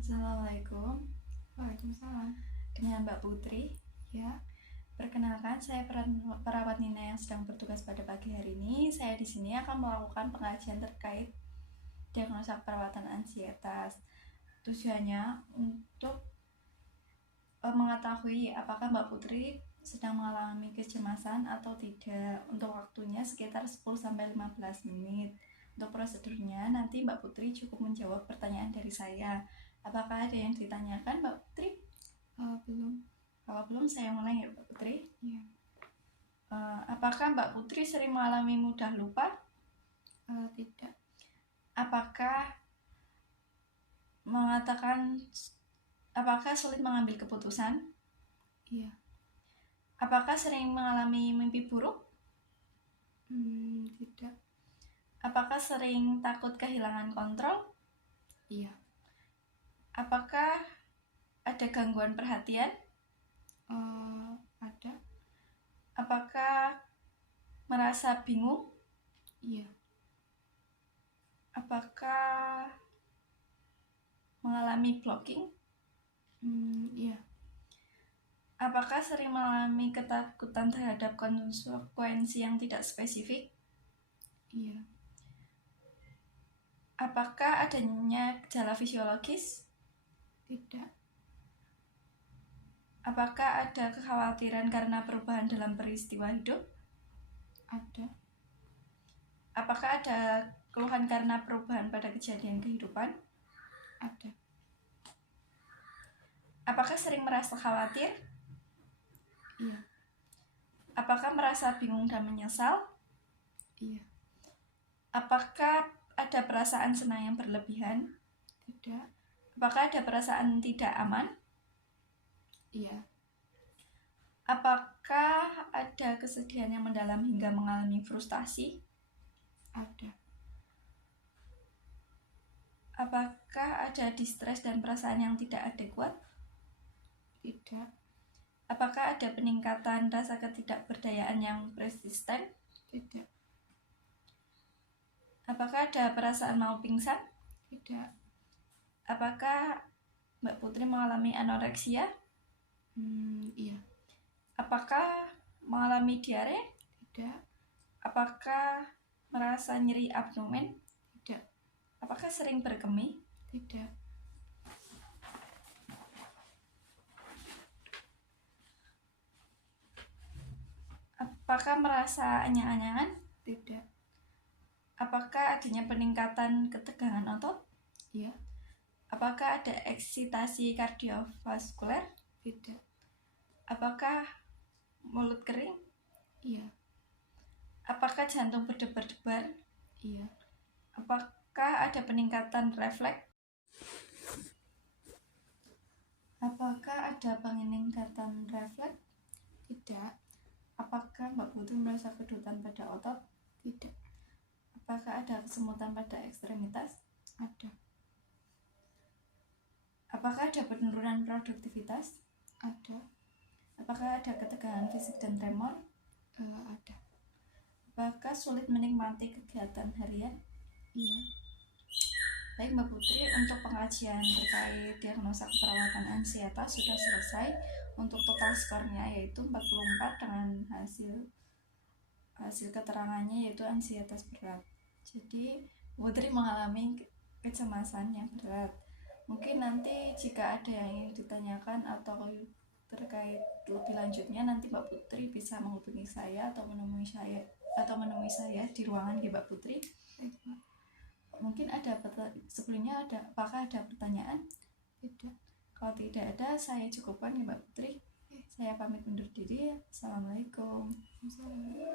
Assalamualaikum. Waalaikumsalam. Dengan Mbak Putri. Ya, Perkenalkan, saya perawat Nina yang sedang bertugas pada pagi hari ini. Saya di sini akan melakukan pengajian terkait diagnosa perawatan ansietas. Tujuannya untuk mengetahui apakah Mbak Putri sedang mengalami kecemasan atau tidak. Untuk waktunya sekitar 10-15 menit. Untuk prosedurnya, nanti Mbak Putri cukup menjawab pertanyaan dari saya. Apakah ada yang ditanyakan, Mbak Putri? belum. Kalau belum, saya mulai ya, Mbak Putri. Ya. Apakah Mbak Putri sering mengalami mudah lupa? Tidak. Apakah sulit mengambil keputusan? Iya. Apakah sering mengalami mimpi buruk? Tidak. Apakah sering takut kehilangan kontrol? Iya. Apakah ada gangguan perhatian? Ada. Apakah merasa bingung? Iya. Apakah mengalami blocking? Iya. Apakah sering mengalami ketakutan terhadap konsekuensi yang tidak spesifik? Iya. Apakah adanya gejala fisiologis? Tidak. Apakah ada kekhawatiran karena perubahan dalam peristiwa hidup? Ada. Apakah ada keluhan karena perubahan pada kejadian kehidupan? Ada. Apakah sering merasa khawatir? Iya. Apakah merasa bingung dan menyesal? Iya. Apakah ada perasaan senang yang berlebihan? Tidak. Apakah ada perasaan tidak aman? Iya. Apakah ada kesedihan yang mendalam hingga mengalami frustasi? Ada. Apakah ada distres dan perasaan yang tidak adekuat? Tidak. Apakah ada peningkatan rasa ketidakberdayaan yang persisten? Tidak. Apakah ada perasaan mau pingsan? Tidak. Apakah Mbak Putri mengalami anoreksia? Iya. Apakah mengalami diare? Tidak. Apakah merasa nyeri abdomen? Tidak. Apakah sering berkemih? Tidak. Apakah merasa anyang-anyangan? Tidak. Apakah adanya peningkatan ketegangan otot? Iya. Apakah ada eksitasi kardiovaskuler? Tidak. Apakah mulut kering? Iya. Apakah jantung berdebar-debar? Iya. Apakah ada peningkatan refleks? Apakah ada peningkatan refleks? Tidak. Apakah Mbak Putri merasa kedutan pada otot? Tidak. Apakah ada kesemutan pada ekstremitas? Ada. Apakah ada penurunan produktivitas? Ada. Apakah ada ketegangan fisik dan tremor? Ada. Apakah sulit menikmati kegiatan harian? Iya. Baik Mbak Putri, untuk pengajian terkait diagnosa keperawatan ansietas sudah selesai. Untuk total skornya yaitu 44 dengan hasil keterangannya yaitu ansietas berat. Jadi Putri mengalami kecemasan yang berat. Mungkin nanti jika ada yang ingin ditanyakan atau terkait lebih lanjutnya, nanti Mbak Putri bisa menghubungi saya atau menemui saya di ruangan ya Mbak Putri. Mungkin sebelumnya apakah ada pertanyaan? Tidak. Kalau tidak ada, saya cukupkan ya Mbak Putri. Saya pamit undur diri. Assalamualaikum. Assalamualaikum.